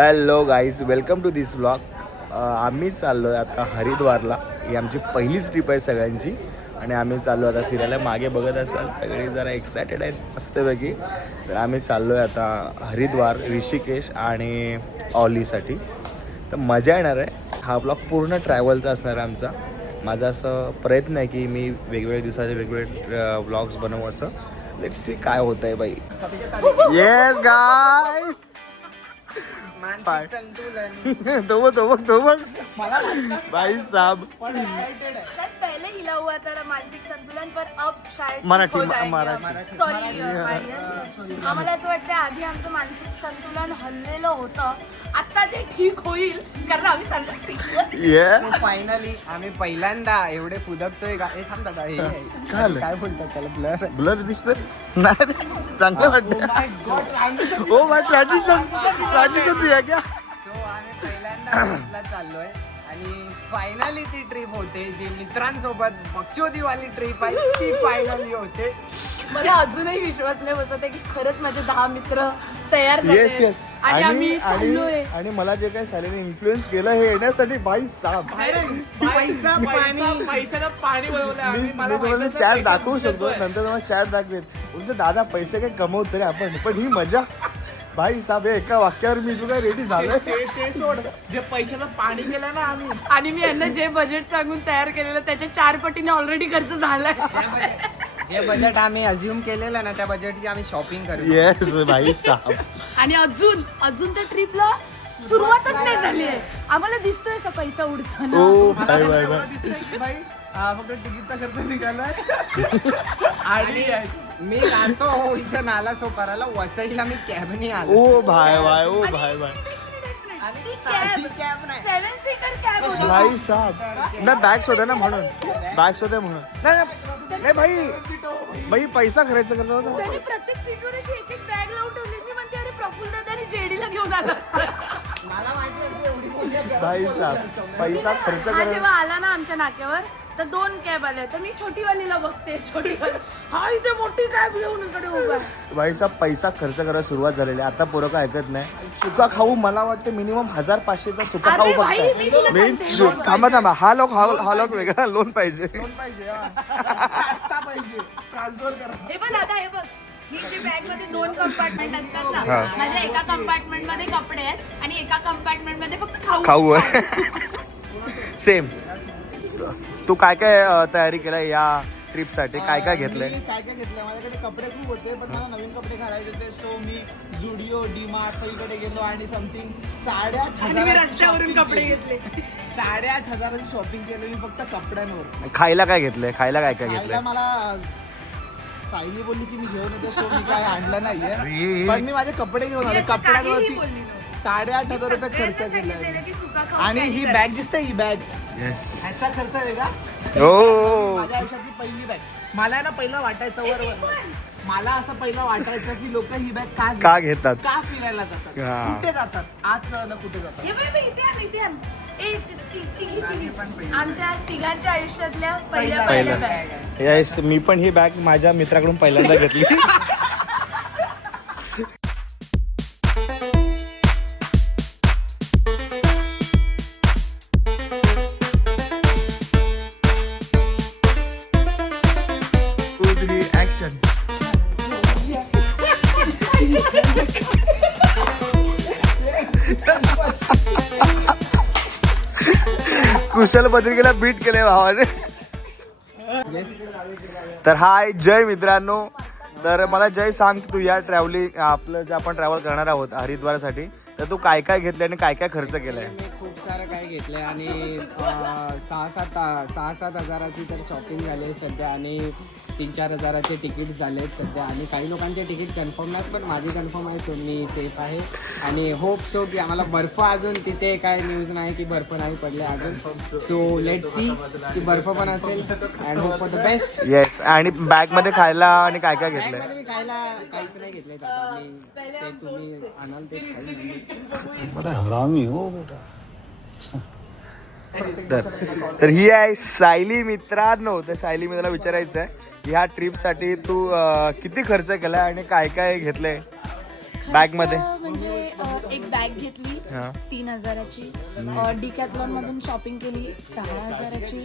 Hello guys, welcome to this blog. आम्ही चाललो आहे आता हरिद्वारला. ही आमची पहिलीच ट्रिप आहे सगळ्यांची आणि आम्ही चाललो आता फिरायला. मागे बघत असाल सगळे जरा एक्सायटेड आहेत मस्तपैकी. तर आम्ही चाललो आहे आता हरिद्वार, ऋषिकेश आणि ऑलीसाठी. तर मजा येणार आहे. हा ब्लॉग पूर्ण ट्रॅव्हलचा असणार आहे आमचा. माझा असं प्रयत्न आहे की मी वेगवेगळ्या दिवसाचे वेगवेगळे व्लॉग्स बनवू. असं लेट्स सी काय होतं आहे बाई. येस गाईस, तो बघ भाई साहब. पहले हिला हुआ था मानसिक संतुलन, पर अब शायद मराठी सॉरी आम्हाला असं वाटतं आधी आमचं मानसिक संतुलन हल्लेलं होतं, आता ते ठीक होईल कारण आम्ही सांगतो. फायनली आम्ही पहिल्यांदा एवढे फुदकतोय का. हे थांब दादा, हे काय बोलतात त्याला, ब्लर ब्लर दिसतंय नाही, चांगलं वाटतं. ओ माय ट्रॅडिशन भी आहे क्या? सो आम्ही पहिल्यांदा ट्रिपला चाललोय आणि फायनली ती ट्रिप होते जी मित्रांसोबत बक्षोदीवाली ट्रिप आहे ती फायनली होते. मला अजूनही विश्वास नाही बसत आहे की खरंच माझे 10 मित्र तयार येस झाले येस. आणि आम्ही चाललोय. आणि मला जे काही सायलीने इन्फ्लुएन्स केलं हे येण्यासाठी भाई साहब. पैसा पाणी पैशाला पाणी वळवलं मी तुम्हाला चॅट दाखवू शकतो, नंतर तुम्हाला चॅट दाखवेल. उलट दादा पैसे काही कमवतो रे आपण, पण ही मजा भाई साहेब. एका वाक्यावर मी तुला रेडी झालोय. ते सोड, जे पैशाला पाणी केलं ना आम्ही. आणि मी यांना जे बजेट सांगून तयार केलेलं त्याच्या 4 पटीने ऑलरेडी खर्च झालाय. जे बजेट आम्ही अज्युम केलेलं ना त्या बजेटची आम्ही शॉपिंग करू. येस भाई साहब. आणि अजून त्या ट्रिपला सुरुवातच नाही झाली आहे. आम्हाला दिसतोय असा पैसा उडताना. ओ बाय बाय बाय. दिसतंय की बाई फक्त तिकीटचा खर्च निघालाय. आणि मी राहतो इथं नाला सोपाराला, वसईला मी कॅबनी आलो. ओ भाई भाई, ओ भाई भाई. ती कॅब नाही, 7 सीटर कॅब होती. भाई साहब ना, बॅग्स होत्या ना म्हणून, बॅग्स होत्या म्हणून. नाही भाई पैसा खर्च करत होता. त्याने प्रत्येक सीटवर अशी एक बॅग लावून ठेवली. मी म्हणते अरे प्रफुल्ल दादानी जेडीला घेऊन आला मला माहिती आहे एवढी मोठी भाई साहब पैसा खर्च हा करत. जेव्हा आला ना आमच्या नाक्यावर तर 2 कॅब आल्या, तर मी छोटीवालीला बघते. छोटीवाली हा इथे मोठी कॅब घेऊन इकडे उभा आहे. भाई साहब पैसा खर्च करायला सुरुवात झालेली आहे. आता पोरं काय ऐकत नाही. सुका खाऊ मला वाटतं मिनिमम 1500चा सुका खाऊ अरे भाई, बघतात. मी तुला सांगते, लोन थांबा हा लोक वेगळा. लोन पाहिजे. हे बघ दादा, हे बघ, ही जी बॅग मध्ये 2 कंपार्टमेंट असतात ना, माझ्या एका कंपार्टमेंट मध्ये कपडे आहेत आणि एका कंपार्टमेंट मध्ये फक्त खाऊ आहे. सेम. तू काय काय तयारी केलाय या ट्रिप साठी? काय काय घेतलंय? काय घेतलं, माझ्याकडे कपडे खूप होते पण मला नवीन कपडे घालायचे होते. सो मी झुडिओ, डीमार्ट सगळीकडे गेलो आणि समथिंग 8,500 रस्त्यावरून कपडे घेतले. 8,500 शॉपिंग केलं मी फक्त कपड्यांवर. खायला काय घेतलंय? खायला काय काय खायला घेतलंय? मला सायली बोलली की मी घेऊन येते, सो मी काय आणलं नाहीये. पण मी माझे कपडे घेऊन आले. कपड्यांवरती 8,500 रुपये खर्च केला. आणि ही बॅग दिसते, ही बॅग ह्याचा खर्च आहे का? हो. माझ्या आयुष्यातली पहिली बॅग. मला ना पहिलं वाटायचं वर मला असं पहिलं वाटायचं की लोक ही बॅग का घेतात? का फिरायला जातात, हा. कुठे जातात. आज कळलं कुठे जातात. हे बघ, इथे आण. आमच्या तिघांच्या आयुष्यातल्या पहिल्या बॅग. येस, मी पण ही बॅग माझ्या मित्राकडून पहिल्यांदा घेतली. कुशल पत्रिकेला बीट केले भावाने. तर हाय जय मित्रांनो. तर मला जय सांग, तू या ट्रॅव्हलिंग आपलं जे आपण ट्रॅव्हल करणार आहोत हरिद्वारसाठी, तर तू काय काय घेतलंय आणि काय काय खर्च केलाय? मी खूप सारं काय घेतलंय आणि 6-7 हजाराची तर शॉपिंग झाली आहे सध्या आणि 3-4 हजाराचे तिकीट झाले आहेत सध्या. आणि काही लोकांचे तिकीट कन्फर्म नाहीत पण माझी कन्फर्म आहे, सो मी सेफ आहे. आणि होप सो की आम्हाला बर्फ, अजून तिथे काय न्यूज नाही की बर्फ नाही पडले अजून. सो लेट सी की बर्फ पण असेल and hope for the best. Yes. आणि बॅग मध्ये खायला आणि काय काय घेतलंय? बॅगमध्ये मी खायला काहीच नाही घेतलंय आता. मी ते तुम्ही आणाल ते खाईल. हरामी हो बेटा. तर ही आहे सायली मित्रांनो. तर सायली मी तुला विचारायचं आहे, ह्या ट्रिपसाठी तू किती खर्च केलाय आणि काय काय घेतलंय बॅग मध्ये? म्हणजे एक बॅग घेतली हा. 3,000ची, डिकॅथलॉन मधून शॉपिंग केली 6,000ची,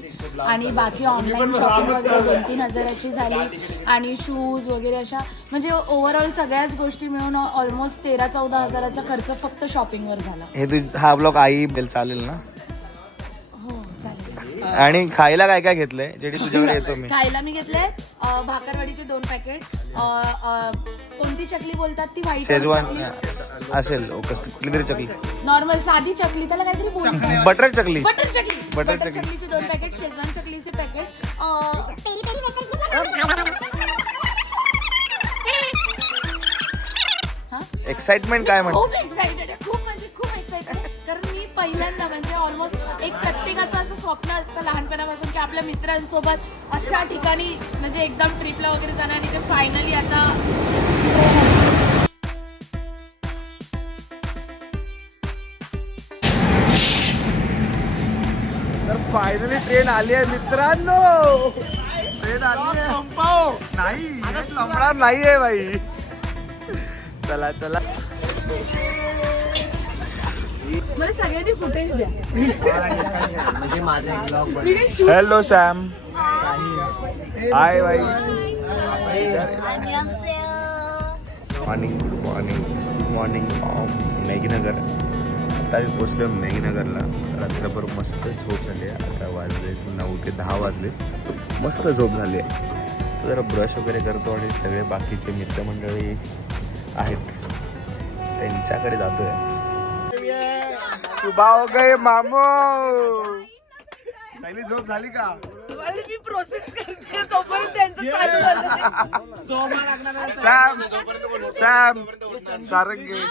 आणि बाकी ऑनलाईन शॉपिंग वगैरे 2-3 हजाराची झाली, आणि शूज वगैरे अशा म्हणजे ओव्हरऑल सगळ्याच गोष्टी मिळून ऑलमोस्ट 13-14 हजाराचा खर्च फक्त शॉपिंगवर झाला. हा ब्लॉग आई चालेल ना? हो चालेल. आणि खायला काय काय घेतलंय जेडी तुझ्याकडे येतो मी? खायला मी घेतले भाकरवडीचे 2 पॅकेट, कोणती चकली बोलतात ती व्हाईट शेजवान असेल कुठली तरी चकली, नॉर्मल साधी चकली, त्याला काहीतरी बोलतात. बटर चकली. बटर चकली. बटर बटर चकली. चकलीचे 2 पॅकेट, शेजवान चकलीचे पॅकेट, एक्साइटमेंट काय म्हणते? खूप एक्साइटेड आहे, खूप म्हणजे खूप एक्साइटेड आहे. कारण मी पहिल्यांदा म्हणजे ऑलमोस्ट एक प्रत्येकाचं असं स्वप्न असतं लहानपणापासून की आपल्या मित्रांसोबत अशा ठिकाणी म्हणजे एकदम ट्रिपला वगैरे जाणं, आणि ते फायनली आता तर फायनली ट्रेन आली आहे मित्रांनो. ट्रेन आली आहे. नाही संपणार नाहीये बाई. चला चला. मला सगळ्यांनी फुटेज द्या. म्हणजे माझा एक ब्लॉग हॅलो सॅम. हाय बाई. Morning morning from Meghnagar. आता मी पोचलो मेघनगरला. रात्रभर मस्त झोप झाली आहे. आता वाजले 9 ते 10 वाजले. मस्त झोप झाली आहे. तर जरा ब्रश वगैरे करतो आणि सगळे बाकीचे मित्रमंडळी आहेत त्यांच्याकडे जातोय. सुबह हो गए मामो. सायली झोप झाली का? मी प्रोसेस करते तोपर्यंत त्यांचं चालू झालं. Sam Sam Sarange.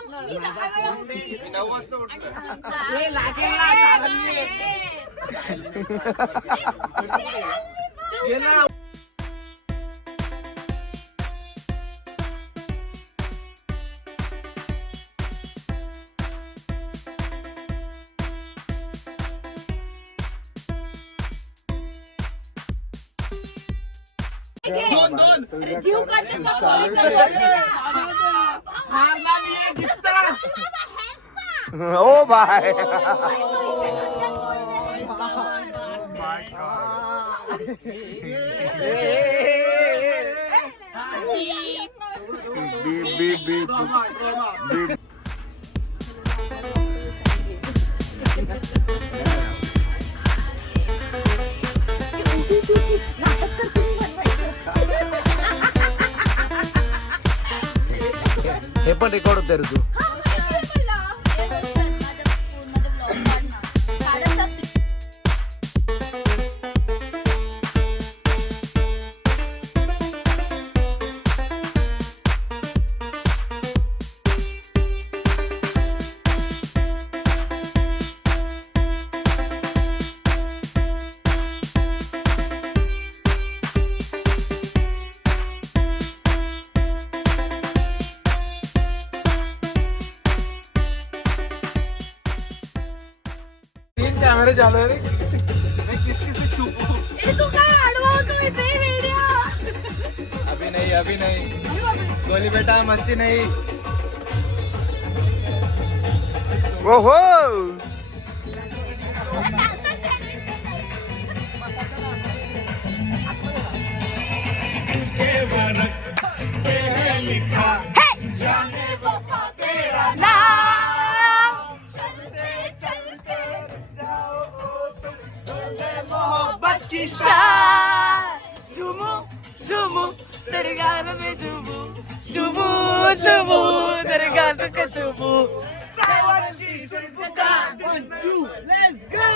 जीव काढते ना पोलीस. ओ बाय. बीप बीप बीप. हे पण रेकॉर्ड होते रे तू. कैमरे चालू है रे. मैं किसकी से छुपू? तू काय आडवा होतोय से वेड्या. अभी नहीं गोली बेटा मस्ती नहीं. ओहो. झुमू झुमू तेरे गाल में झुमू झुमू झुमू तेरे गाल में झुमू. Let's go!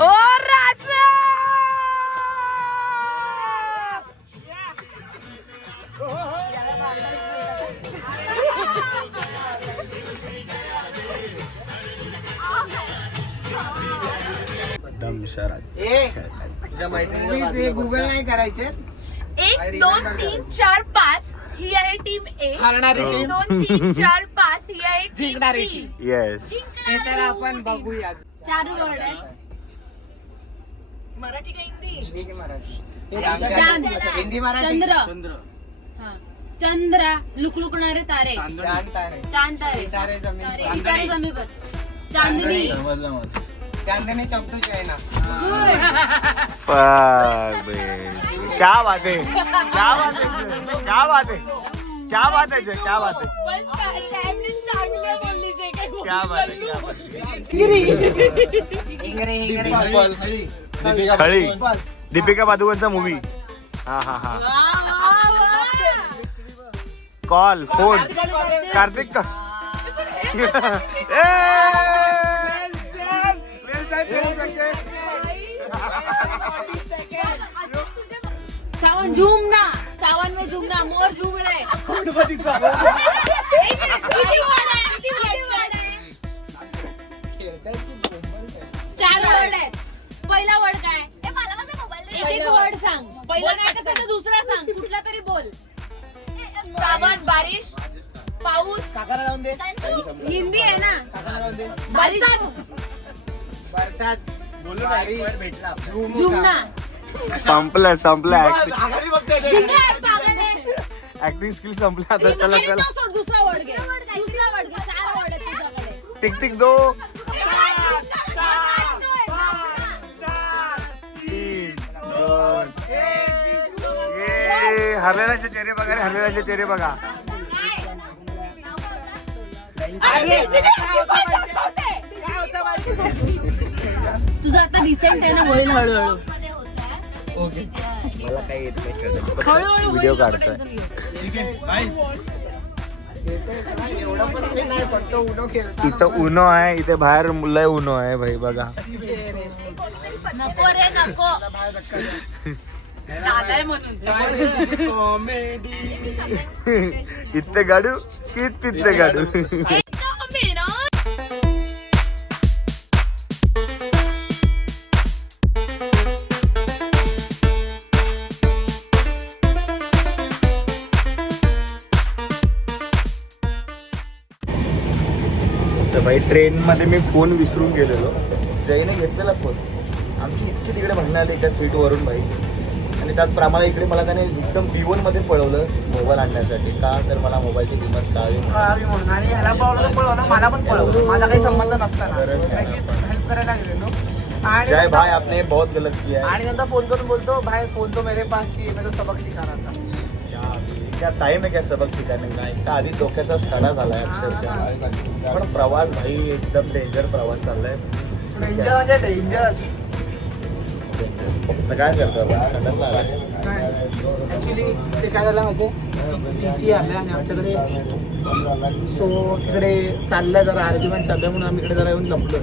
ओ राजा. दम शरात. गुगल नाही करायचे. 1 2 3 4 5 ही आहे टीम ए. हारणारी टीम. 2 3 4 5 ही आहे टीम जिंकणारी बी. येस. ते तर आपण बघूया. 4 वर्ड आहेत. मराठी का हिंदी? चांद हिंदी मराठी चंद्र. हा. चंद्र लुकलुकणारे तारे. चांद तारे चांद तारे. सितारे जमीन सितारे जमीन पर. चांदनी. चांदनी चौकटू आहे ना. क्या बात है, क्या बात है, क्या बात है, क्या बात है, क्या बात है, क्या बात है. खळी दीपिका पादुकोणचा मूवी. हा हा हा. कॉल फोन कार्तिक का. सावन झूमना. सावन में झूमना. मोर झूम रहे. किती word आहे? 4 वर्ड आहेत. पहिला वर्ड काय? एक वर्ड सांग. पहिला नाही तसं तर दुसरा सांग. कुठला तरी बोल. सावन. बारिश. पाऊस. काकाला जाऊन दे. हिंदी आहे ना. काकाला जाऊन दे. बारिश. बरसात भेटला. झुमना. संपलं आघाडी बघते ते. ऍक्टिंग स्किल संपला आता. चला चला. सोड, दुसरा वर्ड घे. दुसरा वर्ड घे. 4 वर्ड आहेत तुझ्याकडे. टिक टिक दो. 3, 2, हरलेल्याचे चेहरे बघा रे, हरलेल्याचे चेहरे बघा. तुझं आता रिसेंट आहे ना, होईल हळूहळू. मला काही येत नाही. हळूहळू व्हिडिओ होईल, काढतोय. ठीक आहे बाय. एवढं पण ते नाही फक्त उनो खेळतो. इथं उनो आहे, इथे बाहेर लय उनो आहे भाई बघा. नको रे नको. झालंय म्हणून. कॉमेडी. इथे गाडू की तिथे गाडू. तर भाई ट्रेनमध्ये मी फोन विसरून गेलेलो. जयने घेतलेला फोन. आमची इतकी तिकडे भांडणं आली त्या सीटवरून भाई. आणि त्यात आम्हाला इकडे मला त्याने एकदम B1 मध्ये पळवलं मोबाईल आणण्यासाठी. का तर मला मोबाईलची किंमत कळावी म्हणून. आणि ह्याला पळवलं तर पळवलं, मला पण पळवलं. माझा काही संबंध नसताना हेल्प करायला गेलेलो. आणि जय भाई आपने बहुत गलत किया है. आणि नंतर फोन करून बोलतो भाई फोन तो मेरे पास ही है, मैं तो सबक सिखा रहा था. क्या टाइम आहे काय सबक शिकायला. का एकदा आधी डोक्याचा सडा झालाय अक्षरशः. पण प्रवास भाई एकदम डेंजर प्रवास चाललाय. डेंजर म्हणजे डेंजर. तर काय करतो आपण सडक लागलाय. ॲक्च्युली ते काय झालं माहिती TC आलं आणि आमच्याकडे सो तिकडे चाललंय जरा आर्ग्युमेंट चाललंय म्हणून आम्ही इकडे जरा येऊन लपलो.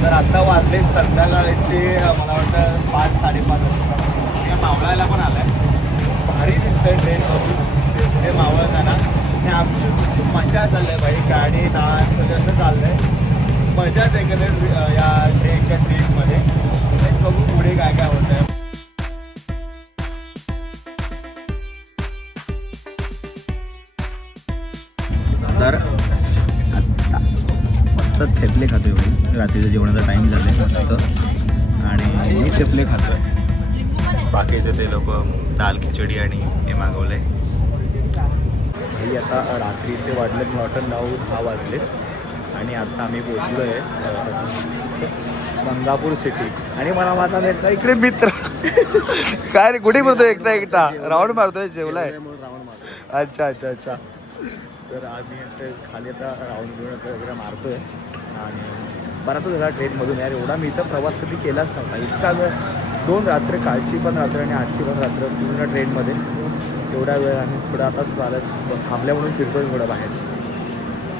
तर आता वाजले संध्याकाळचे मला वाटतं 5-5:30 वाजता. मावळायला पण आलाय. भारी दिसतंय ट्रेन ते मावळताना. आणि आमची नुसती मजा चालली आहे भाई. गाडी डान्स असं चाललंय. मजाच एकंदरीत या ट्रेनमध्ये. बघू पुढे काय काय होत आहे. तर मस्त थेपले खातोय भाई. रात्रीचं जेवणाचा टाईम झाला आहे मस्त. आणि मी थेपले खातोय. बाकीचे ते लोक दाल खिचडी आणि हे मागवलं आहे भाई. आता रात्रीचे वाजले मला वाटतं 9-10 वाजले. आणि आता आम्ही पोचलो आहे गंगापूर सिटी. आणि मला माझा एकटा इकडे मित्र काय रे कुठे फिरतोय एकटा राऊंड मारतोय. जेवलाय? अच्छा अच्छा अच्छा. तर आम्ही असं खाली आता राऊंड घेऊन आता वगैरे मारतोय. आणि बराच वेळा ट्रेनमधून यार एवढा मी तर प्रवास कधी केलाच नव्हता. इतका वेळ 2 रात्र, कालची पण रात्र आणि आजची पण रात्र पूर्ण ट्रेनमध्ये तेवढा वेळ. आणि थोडं आताच चालत थांबल्या म्हणून फिरतोय थोडं बाहेर.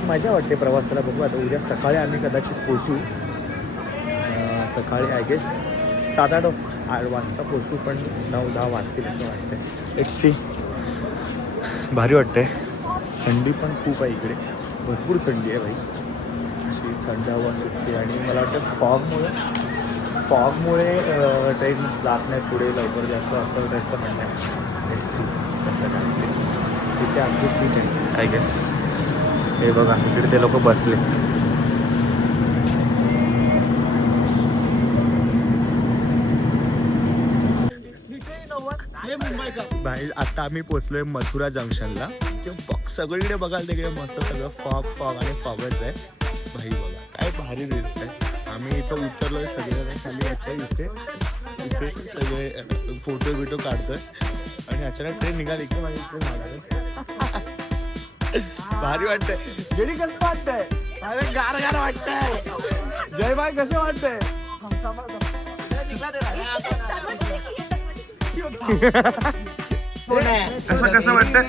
मजा वाटते प्रवासाला. बघू आता उद्या सकाळी आम्ही कदाचित पोचू. सकाळी आय गेस 7-8 वाजता पोचू. पण 9-10 वाजतील असं वाटतं. Let's see. भारी वाटतंय. थंडी पण खूप आहे इकडे. भरपूर थंडी आहे भाई. अशी थंड हवा सुटते. आणि मला वाटतं फॉगमुळे ट्रेन जात नाही पुढे लवकर जास्त असं त्यांचं म्हणणं आहे. लेट्स सी कसं काय ते. तिथे आमची सीट आहे आय गेस. हे बघा इकडे ते लोक बसले. भाई आता आम्ही पोचलोय मथुरा जंक्शनला. सगळीकडे बघाल तिकडे मस्त सगळं फॉग आणि फॉगच आहे भाई. बघा काय भारी दिसत आहे. आम्ही इथं उतरलोय सगळे खाली वाटतंय. इथे सगळे फोटो काढतोय. आणि अचानक ट्रेन निघाली की माझी ट्रेन मागायला भारी वाटतंय. जेडी कसं वाटतंय? अरे गार वाटतंय. जय भाई कसं वाटतंय? कसं वाटतंय?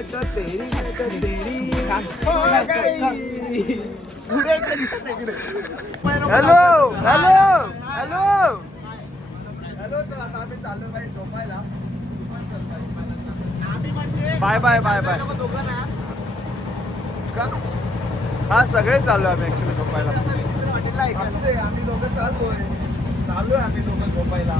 Hello hello hello hello. चला आता आम्ही चाललो बाई झोपायला. Bye bye bye bye. हा सगळे चाललो आम्ही ऍक्च्युली झोपायला. आम्ही लोक चाललोय आम्ही लोक झोपायला.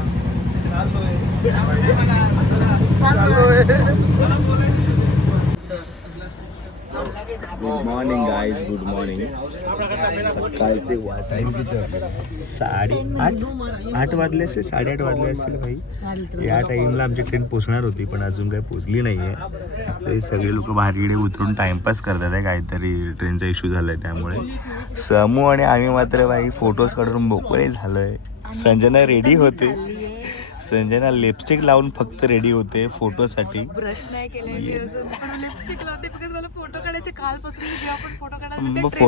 Good morning guys. Good morning. सकाळचे वाजले 8:30 वाजले असेल. 8:30 वाजले असेल भाई. या टाईमला आमची ट्रेन पोचणार होती पण अजून काही पोचली नाही आहे. ते सगळे लोक बाहेरकडे उतरून टाइमपास करतात आहे. काहीतरी ट्रेनचा इश्यू झाला आहे त्यामुळे. समू आणि आम्ही मात्र भाई फोटोज काढून मोकळे झालो आहे. संजना रेडी होते. संजना लिपस्टिक लावून फक्त रेडी होते फोटोसाठी. ब्रश नाही केले लिपस्टिक लावते बिकॉज मला फोटो काढायचे कालपासून. जेव्हा आपण फोटो काढायला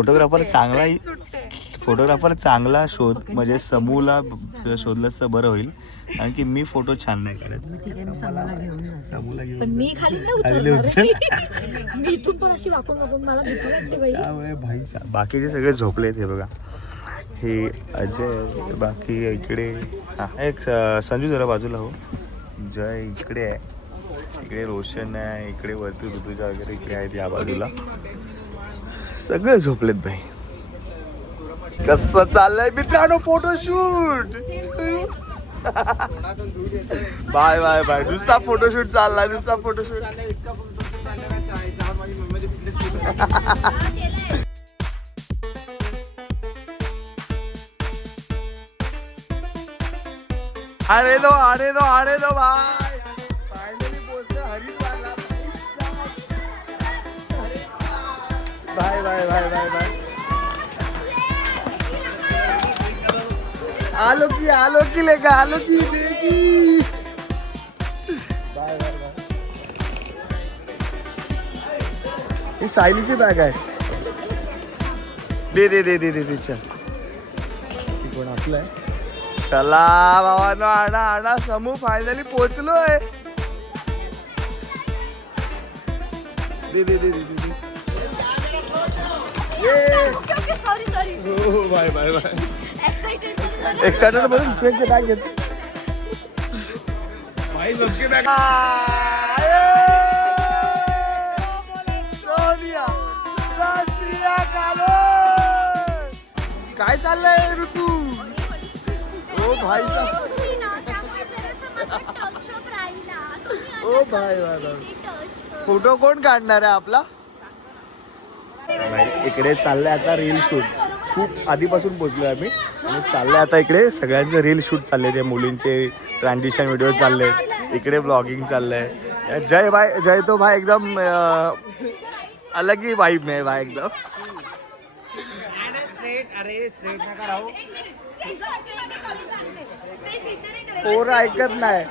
फोटोग्राफर चांगला शोध. म्हणजे समूला शोधलंच तर बरं होईल. कारण की मी फोटो छान नाही काढत. समूला घेऊन पण मी खाली नाही उतरणार. मी इथून पण अशी वाकून मला भीती वाटते बाई. त्यामुळे भाई बाकीचे सगळे झोपलेत. हे बघा हे अजय. बाकी इकडे हा एक संजू जरा बाजूला हो. जय इकडे आहे. इकडे रोशन आहे. इकडे वरती ऋतुजा वगैरे इकडे आहेत या बाजूला. सगळे झोपलेत भाई. कसं चाललंय मित्रांनो फोटोशूट. Bye bye bye. नुसता फोटोशूट चाललाय. नुसता फोटोशूट. आने दो भाई. फायनली पोहोचलो हरिद्वारला. Bye bye bye bye bye. आलो की लेका आलो की देखी. Bye bye bye. ही सायलीची बॅग आहे. दे चल. कोण आपलं आहे? चला बाबांनो आणा समूह फायनली पोहोचलोय. Bye bye bye. एक्साइटेड म्हणून सेंटची बॅग घेत. काय चाललंय ऋतू? ओ भाई ओ भाई फोटो कोण काढणार आहे आपला? इकडे चाललंय आता रील शूट. खूप आधीपासून पोचलो आम्ही आणि चाललं आता इकडे सगळ्यांचे रील शूट चालले ते मुलींचे ट्रान्झिशन व्हिडिओ चालले इकडे ब्लॉगिंग चाललंय जय तो भाई एकदम अलग ही वाइब में भाई एकदम पोरं ऐकत नाही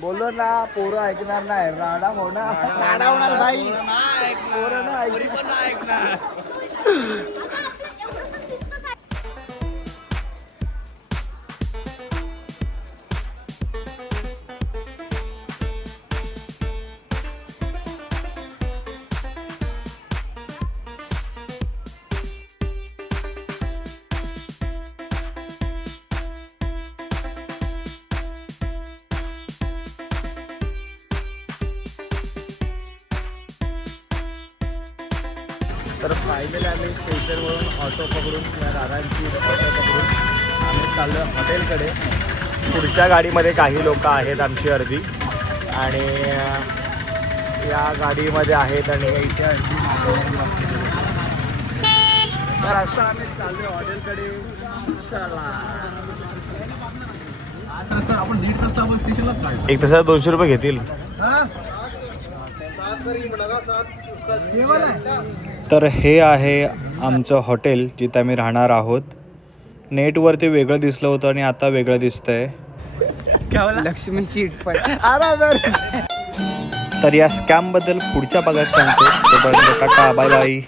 बोलो ना पोरं ऐकणार नाही राडा होणार भाई पोरं नाही ऐकणार. तर फायनली आम्ही स्टेशनवरून ऑटो पकडून या दादांची ऑटो पकडून आम्ही चाललो हॉटेलकडे. पुढच्या गाडीमध्ये काही लोक आहेत आमची अर्धी आणि या गाडीमध्ये आहेत आणि इथे तर असं आम्ही चाललो हॉटेलकडे. एक तासाला 200 रुपये घेतील. तर हे आहे आमचं हॉटेल जिथे आम्ही राहणार आहोत. नेटवरती वेगळं दिसलं होतं आणि आता वेगळं दिसतंय. लक्ष्मी चीट पण तर या स्कॅमबद्दल पुढच्या भागात सांगतो. तोपर्यंत टाटा बाय बाय.